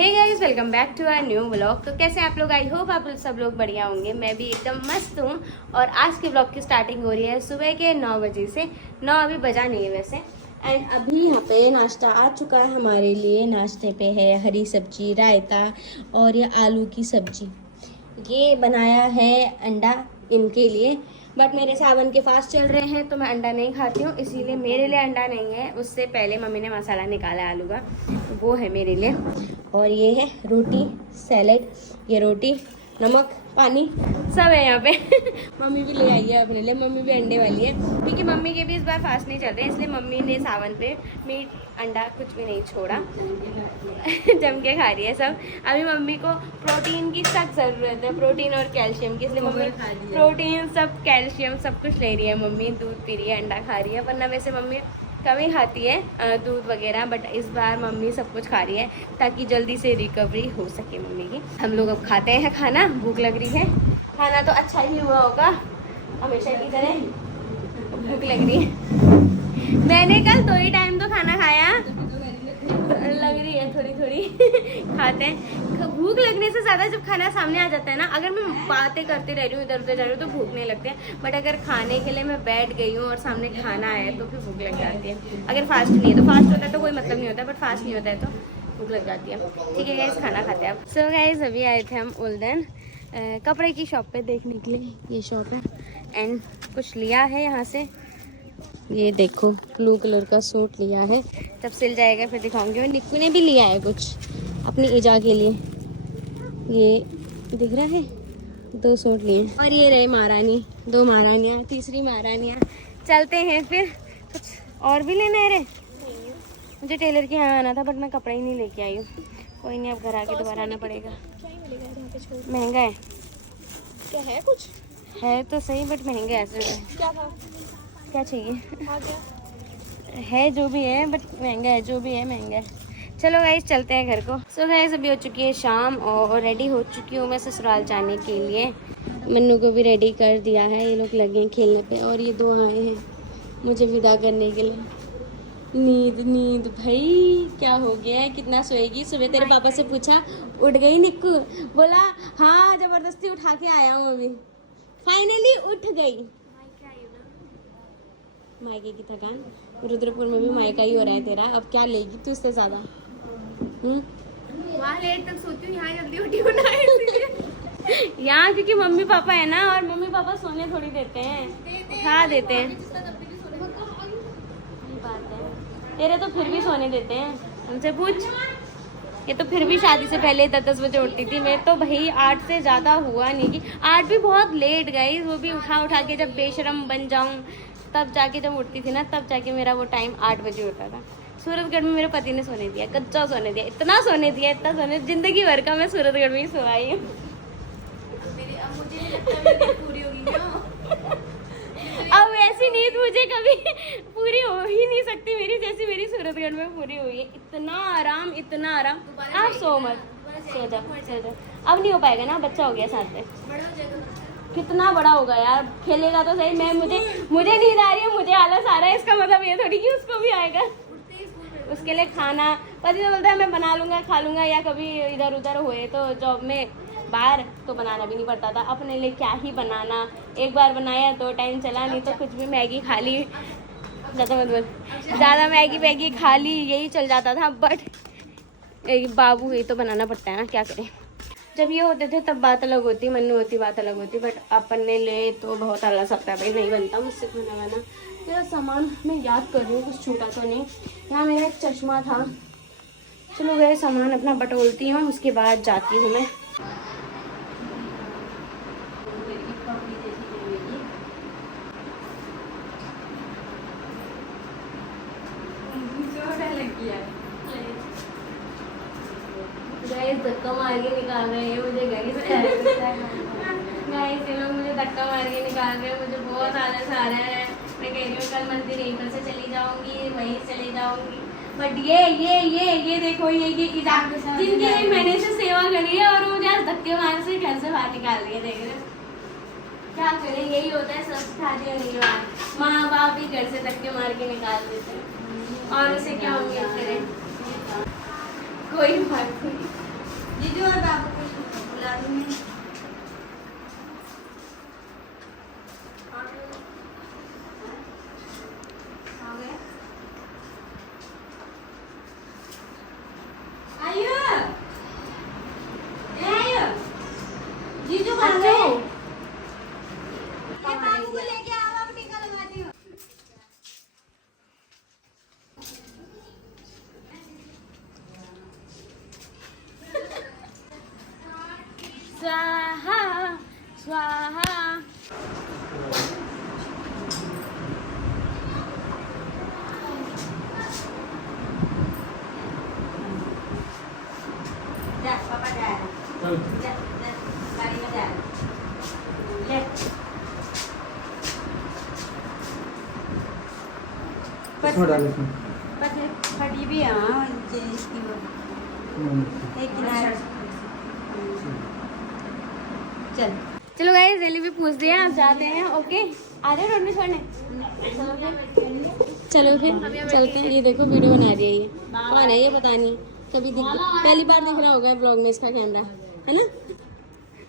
Hey guys, welcome back to our new vlog. तो कैसे आप लोग? आई होप आप सब लोग बढ़िया होंगे। मैं भी एकदम मस्त हूँ। और आज के व्लॉग की स्टार्टिंग हो रही है सुबह के 9 बजे से। 9 अभी बजा नहीं है वैसे। एंड अभी यहाँ पे नाश्ता आ चुका है हमारे लिए। नाश्ते पे है हरी सब्जी, रायता और ये आलू की सब्जी। ये बनाया है अंडा इनके लिए, बट मेरे सावन के फास्ट चल रहे हैं तो मैं अंडा नहीं खाती हूँ, इसीलिए मेरे लिए अंडा नहीं है। उससे पहले मम्मी ने मसाला निकाला आलू का, तो वो है मेरे लिए। और ये है रोटी, सैलेड, ये रोटी, नमक, पानी सब है यहाँ पे। मम्मी भी ले आई है अपने लिए। मम्मी भी अंडे वाली है क्योंकि मम्मी के भी इस बार फास्ट नहीं चल रहे, इसलिए मम्मी ने सावन पे मीट अंडा कुछ भी नहीं छोड़ा। जम के खा रही है सब। अभी मम्मी को प्रोटीन की सख्त ज़रूरत है, प्रोटीन और कैल्शियम की, इसलिए मम्मी प्रोटीन सब कैल्शियम सब कुछ ले रही है। मम्मी दूध पी रही है, अंडा खा रही है, वरना वैसे मम्मी कम ही खाती है दूध वगैरह, बट इस बार मम्मी सब कुछ खा रही है ताकि जल्दी से रिकवरी हो सके मम्मी की। हम लोग अब खाते हैं खाना, भूख लग रही है। खाना तो अच्छा ही हुआ होगा हमेशा की तरह, भूख लग रही है। मैंने कल 2 ही टाइम तो खाना खाया, लग रही है थोड़ी थोड़ी। खाते हैं। भूख लगने से ज़्यादा जब खाना सामने आ जाता है ना, अगर मैं बातें करती रह रही हूँ, इधर उधर जा रही हूँ तो भूख नहीं लगती है, बट अगर खाने के लिए मैं बैठ गई हूँ और सामने खाना आया तो फिर भूख लग जाती है। अगर फास्ट नहीं है तो, फास्ट होता है तो कोई मतलब नहीं होता, बट फास्ट नहीं होता है तो भूख लग जाती है। ठीक है गाइस, खाना खाते हैं अब। सो गाइस, अभी आए थे हम उल्दन कपड़े की शॉप पे देखने के लिए। ये शॉप है एंड कुछ लिया है यहाँ से। ये देखो, ब्लू कलर का सूट लिया है, जब सिल जाएगा फिर दिखाऊंगी। और निक्कू ने भी लिया है कुछ अपनी ईजा के लिए, ये दिख रहा है। 2 सूट लिए। और ये रहे महारानी, 2 महारानियाँ, तीसरी महारानियाँ। चलते हैं फिर। कुछ और भी लेना है रे? मुझे टेलर के यहाँ आना था, बट मैं कपड़ा ही नहीं लेके आई हूँ। कोई नहीं, अब घर आके दोबारा आना पड़ेगा। महंगा है क्या है? कुछ है तो सही, बट महंगा है। क्या था? क्या चाहिए? आ गया है जो भी है, बट महंगा है। जो भी है महंगा है। चलो गाइस, चलते हैं घर को। सो गाइस, अभी हो चुकी है शाम और रेडी हो चुकी हूँ मैं ससुराल जाने के लिए। मन्नू को भी रेडी कर दिया है, ये लोग लगे हैं खेलने पे। और ये 2 आए हैं मुझे विदा करने के लिए। नींद भाई, क्या हो गया है? कितना सोएगी? सुबह तेरे पापा से पूछा, उठ गई निक्कू? बोला हाँ, जबरदस्ती उठा के आया हूँ अभी। फाइनली उठ गई। मायके की थकान, रुद्रपुर में भी मायका ही हो रहा है तेरा। अब क्या लेगी तू इससे ज्यादा? वहाँ लेट तक सोती हूँ, यहाँ जल्दी उठी हूँ ना इसलिए। यहाँ क्योंकि मम्मी पापा है ना, और मम्मी पापा सोने थोड़ी देते हैं, उठा देते हैं। बात है, तेरे तो फिर भी सोने देते हैं, उनसे पूछ। ये तो फिर भी शादी से पहले 10-10 बजे उठती थी। मैं तो भाई 8 से ज़्यादा हुआ नहीं कि 8 भी बहुत लेट गई, वो भी उठा के जब बेशरम बन जाऊँ तब जाके, जब उठती थी ना तब जाके मेरा वो टाइम 8 बजे होता था। सूरतगढ़ में मेरे पति ने सोने दिया, कच्चा सोने दिया, इतना सोने दिया, इतना सोने, जिंदगी भर का मैं सूरतगढ़ में ही सोई हूँ। पूरी होगी क्या? अब ऐसी नींद मुझे कभी पूरी हो ही नहीं सकती मेरी, जैसी मेरी सूरतगढ़ में पूरी हुई है। इतना आराम, इतना आराम। आप सो मत, सो जाओ, सो जाओ। अब नहीं हो पाएगा ना, बच्चा हो गया साथ में। कितना बड़ा होगा यार, खेलेगा तो सही। मुझे नींद आ रही है, मुझे आलस आ रहा है, इसका मतलब ये थोड़ी कि उसको भी आएगा। उसके लिए खाना पति तो बोलता है मैं बना लूंगा, खा लूंगा, या कभी इधर उधर हुए तो जॉब में बाहर तो बनाना भी नहीं पड़ता था। अपने लिए क्या ही बनाना, एक बार बनाया 2 टाइम चला, नहीं तो कुछ भी मैगी खा ली, ज़्यादा मैगी खा ली, यही चल जाता था। बट एक बाबू ही तो बनाना पड़ता है ना, क्या करें। जब ये होते थे तब बात अलग होती, मन्नू होती बात अलग होती, बट अपने लिए तो बहुत अलग सकता है भाई। नहीं बनता मुझसे खाना वाना। मेरा सामान मैं याद कर रही हूँ, कुछ छूटा तो नहीं। यहाँ मेरा एक चश्मा था। चलो गए, सामान अपना बटोलती हूँ, उसके बाद जाती हूँ मैं। धक्का मार के निकाल रहे हैं मुझे गाइस। गाइस, ये लोग मुझे धक्का मार के निकाल रहे हैं, मुझे बहुत आलस आ रहा है। मैं कह रही हूँ कल मंदिर यहीं पर से चली जाऊंगी, वहीं चली जाऊंगी, बट ये देखो, ये जिनकी एक महीने से सेवा करी है और मुझे आज धक्के मार से घर से बाहर निकाल रही है। देख रहे क्या करें, यही होता है सब शादी होने के बाद। माँ बाप भी घर से धक्के मार के निकाल देते हैं, और उसे क्या उम्मीद करें। कोई बात नहीं, जीजू और बाबू को बुला दूंगी। जीजू कहाँ गए? बाबू को लेके आओ, आप टीका लगा दियो। स्वाहा स्वाहा। जा पापा जा रहे हैं। जा, जा, गाड़ी में जा रहे हैं। ले। फटी भी है, हाँ, इसकी वो एक किनारे। चल चलो गाइस रेली भी पूछ दिया, आप जाते हैं। ओके आ रहे रोड में छोड़ने। चलो फिर चलते हैं। ये देखो वीडियो बना रही है, ये कौन है ये पता नहीं, कभी पहली बार दिख रहा होगा ब्लॉग में इसका कैमरा, है ना।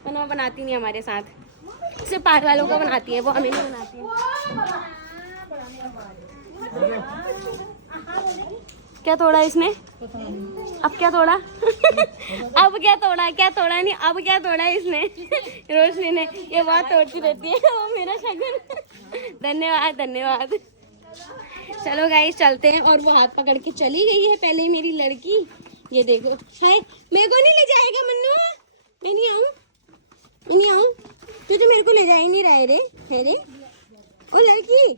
पर वो बनाती नहीं हमारे साथ, सिर्फ पार्क वालों को बनाती है, वो हमें नहीं बनाती है। क्या तोड़ा इसने? अब क्या तोड़ा? अब क्या तोड़ा? क्या तोड़ा नहीं, अब क्या तोड़ा इसने? रोशनी ने। ये बहुत तोड़ती रहती है वो मेरा शगुन। धन्यवाद धन्यवाद। चलो गाइस चलते हैं। और वो हाथ पकड़ के चली गई है पहले ही मेरी लड़की। ये देखो हाय, मेरे को नहीं ले जाएगा मन्नू, मैं नहीं आऊँ, मैं नहीं आऊँ। तो मेरे को ले जा ही नहीं रहे रे, है रे ओ लड़की।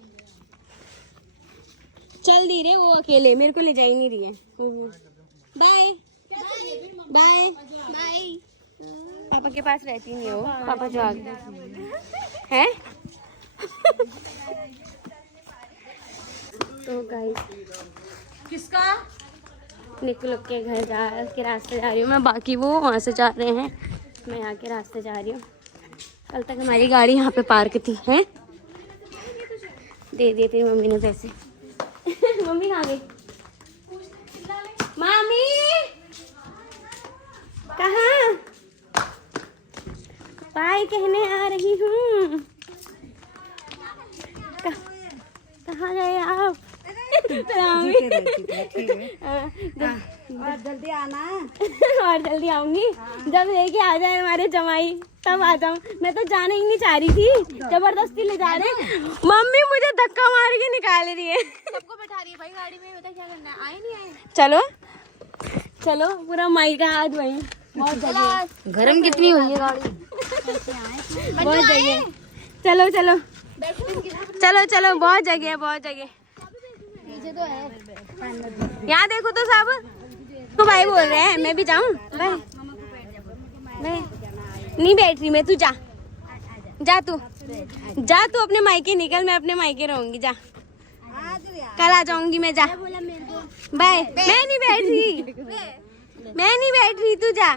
चल दी रे वो अकेले, मेरे को ले जा ही नहीं रही है। Bye bye bye. पापा के पास रहती नहीं है वो, पापा जो आ गए हैं। तो गाइस किसका? निकल के घर के रास्ते जा रही हूँ मैं, बाकी वो वहाँ से जा रहे हैं, मैं यहाँ के रास्ते जा रही हूँ। कल तक हमारी गाड़ी यहाँ पे पार्क थी, है दे दी तेरी मम्मी ने पैसे। मम्मी कहाँ गई? मामी कहाँ? बाय कहने आ रही हूँ। कहाँ गए आप? और जल्दी आना। और जल्दी आऊंगी, जब लेके आ जाए हमारे जमाई तब आ जाऊँ। मैं तो जाने ही नहीं चाह रही थी, जबरदस्ती ले जा रहे। मम्मी मुझे धक्का मार के निकाल रही है। सबको बैठा रही है भाई गाड़ी में, बता क्या करना है, आए नहीं आए। चलो चलो, पूरा माई का हाथ वही। बहुत जगह गरम कितनी हुई है गाड़ी? बहुत जगह। चलो चलो चलो चलो, बहुत जगह है, बहुत जगह। तो है यहाँ देखो तो सब तो भाई बोल रहे हैं, मैं भी जाऊँ? मैं नहीं बैठ रही, मैं, तू जा जा, तू जा, तू अपने मायके निकल, मैं अपने मायके रहूंगी। जा, कल आ जाऊंगी मैं, जा बाय। मैं नहीं बैठ रही, मैं नहीं बैठ रही, तू जा।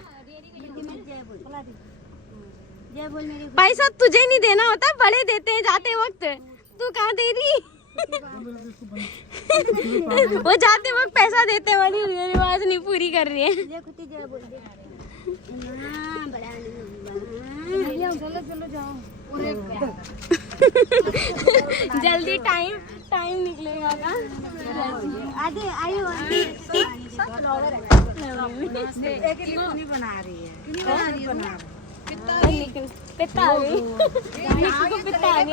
पैसा तुझे नहीं देना होता, बड़े देते हैं जाते वक्त, तू कहाँ दे रही? वो जाते वक्त पैसा देते वाली रिवाज नहीं पूरी कर रही है। जल्दी टाइम निकलेगा का। बना रही है। पित्ता आ गई, पित्ता आ गई।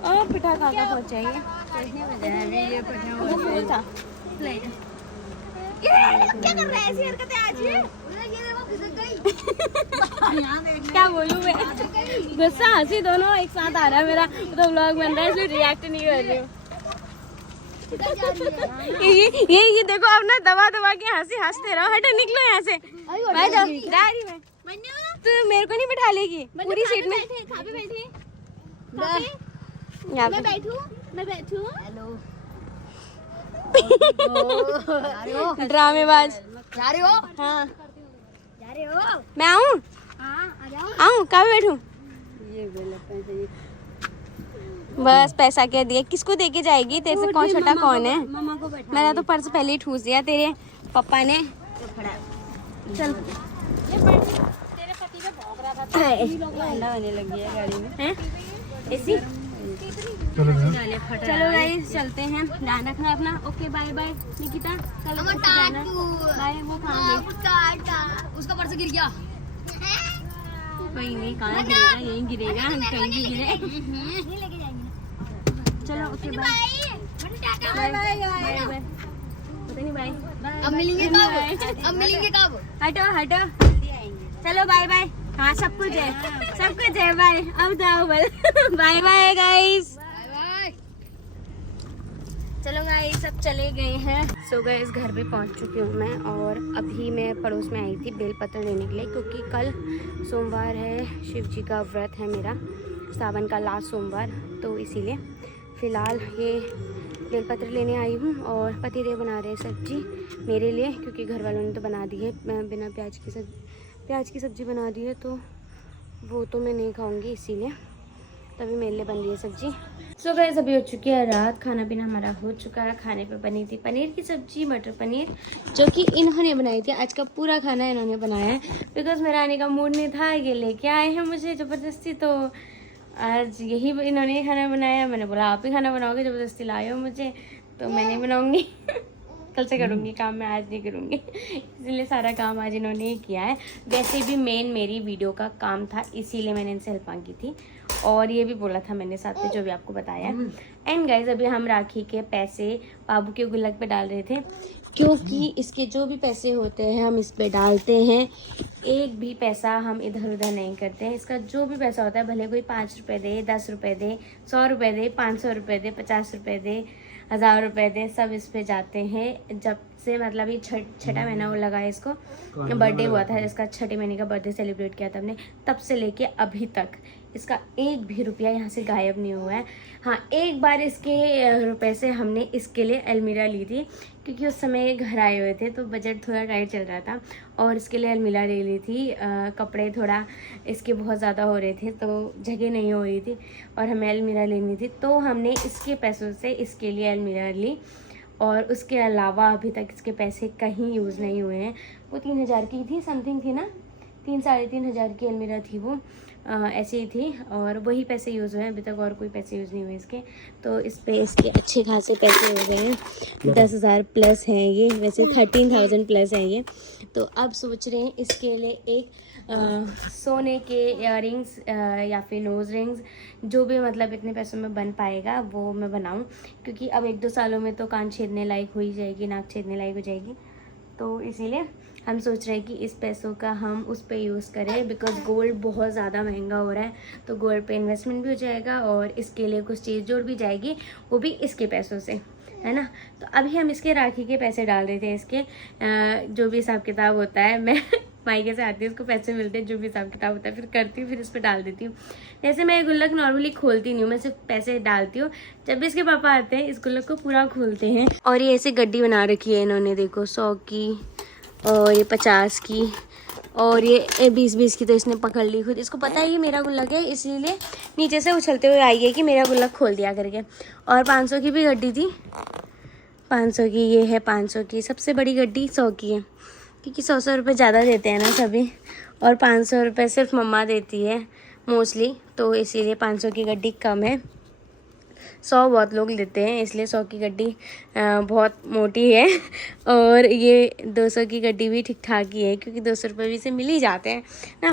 ओ पिठा कहाँ का पहुँच जाएगी? क्या कर रहा है, ऐसी हरकतें आज ये देखो खिसक गई। क्या बोलूं मैं, गुस्सा हंसी दोनों एक साथ आ रहा है मेरा। तो व्लॉग बन रहा है इसलिए रिएक्ट नहीं कर रही हूँ। ये देखो अब ना दबा के हंसी हंसते रहो। हटो, निकलो यहाँ से, बैठ जाओ। जा रही मैं। तू मेरे को नहीं बिठा लेगी पूरी सीट में? कहाँ पे बैठे? यहाँ मैं पे बैठूं? ड्रामेबाज। जा रहे हो? हाँ जा रहे हो? मैं आऊँ? हाँ आ जाओ। आऊँ, कहाँ पे बैठूँ? बस पैसा क्या दिया, किसको दे के जाएगी? तेरे से कौन छोटा कौन है? मामा को बैठा। मैंने तो पर्स पहले ही ठूस दिया तेरे पापा ने। चल तेरे पति पे भौंक रहा था, ठंडा होने लगी है गाड़ी में। हैं ऐसी। चलो गाइस चलते हैं, ध्यान रखना अपना। ओके बाय बाय निकिता, कल बाय। वो कहाँ गई? उसका पर्स गिर गया। कहीं नहीं, कहाँ गिरेगा, यहीं गिरेगा, कहीं भी गिरे। चलो okay bye bye bye bye. पता नहीं बाय। अब मिलेंगे कब? अब मिलेंगे कब? हटो हटो, चलो बाय बाय। हाँ सब कुछ है, सब कुछ है। बाय, अब जाओ बल। Bye bye guys. चलो गाइस सब चले गए हैं। सो गाइस घर पे पहुंच चुकी हूँ मैं, और अभी मैं पड़ोस में आई थी बेलपत्र लेने के लिए, क्योंकि कल सोमवार है, शिव जी का व्रत है मेरा, सावन का लास्ट सोमवार। तो इसीलिए फ़िलहाल ये बेलपत्र लेने आई हूँ। और पतिदेव बना रहे हैं सब्जी मेरे लिए, क्योंकि घर वालों ने तो बना दी है, मैं बिना प्याज की सब्ज़ी बना दी है, तो वो तो मैं नहीं खाऊंगी, इसीलिए तभी मेरे लिए बन रही है सब्जी। सो गाइस अभी हो चुकी है रात, खाना पीना हमारा हो चुका है। खाने पे बनी थी पनीर की सब्जी, मटर पनीर, जो कि इन्होंने बनाई थी। आज का पूरा खाना इन्होंने बनाया है, बिकॉज मेरा आने का मूड नहीं था। ये लेके आए हैं मुझे ज़बरदस्ती, तो आज यही इन्होंने खाना बनाया। मैंने बोला आप ही खाना बनाओगे, ज़बरदस्ती लाए हो मुझे, तो मैं नहीं बनाऊँगी। कल से करूँगी काम, मैं आज नहीं करूँगी। इसलिए सारा काम आज इन्होंने ही किया है। वैसे भी मेन मेरी वीडियो का काम था, इसीलिए मैंने इनसे हेल्प मांगी थी, और ये भी बोला था मैंने साथ में, जो भी आपको बताया। एंड गाइज अभी हम राखी के पैसे बाबू के गुल्लक पे डाल रहे थे, क्योंकि इसके जो भी पैसे होते हैं हम इस पे डालते हैं। एक भी पैसा हम इधर उधर नहीं करते हैं। इसका जो भी पैसा होता है, भले कोई 5 रुपये दे, 10 रुपये दे, 100 रुपये दे, 500 रुपये दे, 50 रुपये दे, 1000 रुपये दे, सब इस पे जाते हैं। जब से मतलब ये छठा महीना वो लगा है, इसको बर्थडे हुआ था, इसका छठे महीने का बर्थडे सेलिब्रेट किया था हमने, तब से लेके अभी तक इसका एक भी रुपया यहाँ से गायब नहीं हुआ है। हाँ, एक बार इसके रुपए से हमने इसके लिए अलमीरा ली थी, क्योंकि उस समय घर आए हुए थे, तो बजट थोड़ा टाइट चल रहा था, और इसके लिए अलमीरा ले ली थी। कपड़े थोड़ा इसके बहुत ज़्यादा हो रहे थे, तो जगह नहीं हो रही थी, और हमें अलमीरा लेनी थी, तो हमने इसके पैसों से इसके लिए अलमीरा ली। और उसके अलावा अभी तक इसके पैसे कहीं यूज़ नहीं हुए हैं। वो 3000 की थी, समथिंग थी ना, 3-3.5 की अलमीरा थी वो, ऐसे ही थी, और वही पैसे यूज़ हुए हैं अभी तक, और कोई पैसे यूज़ नहीं हुए इसके। तो इस पे इसके अच्छे खासे पैसे हो गए हैं, 10,000 प्लस हैं ये, वैसे 13,000 प्लस है ये। तो अब सोच रहे हैं इसके लिए एक सोने के इयररिंग्स या फिर नोज़ रिंग्स, जो भी मतलब इतने पैसों में बन पाएगा वो मैं बनाऊं, क्योंकि अब 1-2 सालों में तो कान छेदने लायक हो ही जाएगी, नाक छेदने लायक हो जाएगी। तो इसीलिए हम सोच रहे हैं कि इस पैसों का हम उस पे यूज़ करें, बिकॉज गोल्ड बहुत ज़्यादा महंगा हो रहा है, तो गोल्ड पे इन्वेस्टमेंट भी हो जाएगा, और इसके लिए कुछ चीज़ जोड़ भी जाएगी, वो भी इसके पैसों से, है ना। तो अभी हम इसके राखी के पैसे डाल रहे थे, इसके जो भी हिसाब किताब होता है, मैं मायके से आती हूँ, उसको पैसे मिलते हैं, जो भी हिसाब किताब होता है फिर करती हूँ, फिर इस पर डाल देती हूँ। जैसे मैं ये गुल्लक नॉर्मली खोलती नहीं हूँ, मैं सिर्फ पैसे डालती हूँ। जब भी इसके पापा आते हैं इस गुल्लक को पूरा खोलते हैं। और ये ऐसे गड्डी बना रखी है इन्होंने, देखो 100 की, और ये 50 की, और ये 20-20 की तो इसने पकड़ ली खुद। इसको पता है ये मेरा गुल्लक है, इसीलिए नीचे से उछलते हुए आई है कि मेरा गुल्लक खोल दिया करके। और 500 की भी गड्डी थी, 500 की ये है, 500 की सबसे बड़ी गड्डी 100 की है, क्योंकि 100 रुपये ज़्यादा देते हैं ना सभी, और 500 रुपये सिर्फ मम्मा देती है मोस्टली, तो इसीलिए 500 की गड्डी कम है। 100 बहुत लोग लेते हैं, इसलिए 100 की गड्डी बहुत मोटी है, और ये 200 की गड्डी भी ठीक ठाक ही है, क्योंकि 200 रुपये भी से मिल ही जाते हैं ना।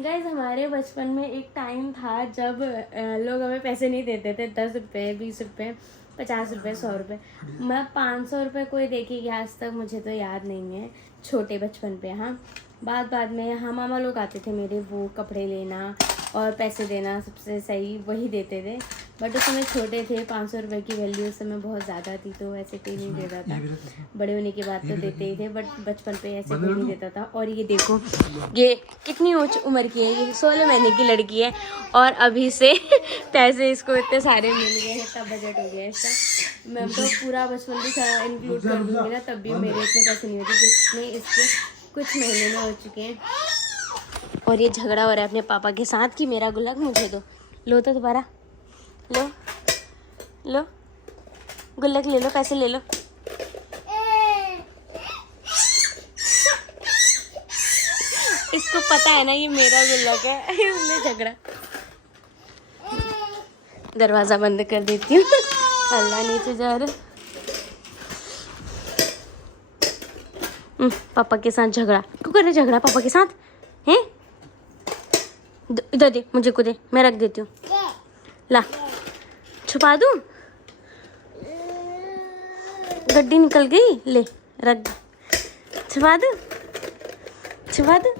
गाइस हमारे बचपन में एक टाइम था जब लोग हमें पैसे नहीं देते थे, 10 रुपये, 20 रुपये, 50 रुपये, 100 रुपये। मैं 500 रुपये कोई देखेगी आज तक मुझे तो याद नहीं है, छोटे बचपन पे। हाँ, बाद में हाँ मामा लोग आते थे मेरे, वो कपड़े लेना और पैसे देना सबसे सही वही देते थे, बट उस समय छोटे थे, 500 रुपये की वैल्यू उस समय बहुत ज़्यादा थी, तो ऐसे कोई नहीं देता था। बड़े होने के बाद तो देते ही थे, बट बचपन पे ऐसे कोई नहीं देता था। और ये देखो, ये कितनी उम्र की है, ये 16 महीने की लड़की है, और अभी से पैसे इसको इतने सारे मिल गए हैं, तब बजट हो गया इसका। मैं तो पूरा बचपन भी इंक्लूड कर दूँगी ना, तब भी मेरे इतने पैसे नहीं होते जितने इसके कुछ महीने में हो चुके हैं। और ये झगड़ा हो रहा है अपने पापा के साथ कि मेरा गुल्लक मुझे दो। लो तो दोबारा लो गुल्लक ले लो, पैसे ले लो। इसको पता है ना ये मेरा गुल्लक है, इसलिए झगड़ा। दरवाजा बंद कर देती हूँ। अल्लाह नीचे जा रहा। पापा के साथ झगड़ा क्यों कर रहे? झगड़ा पापा के साथ हैं? इधर दे, मुझे को दे, मैं रख देती हूँ। ला, छुपा दूँ? गड्डी निकल गई, ले रख दे। छुपा दूँ, छुपा दूँ।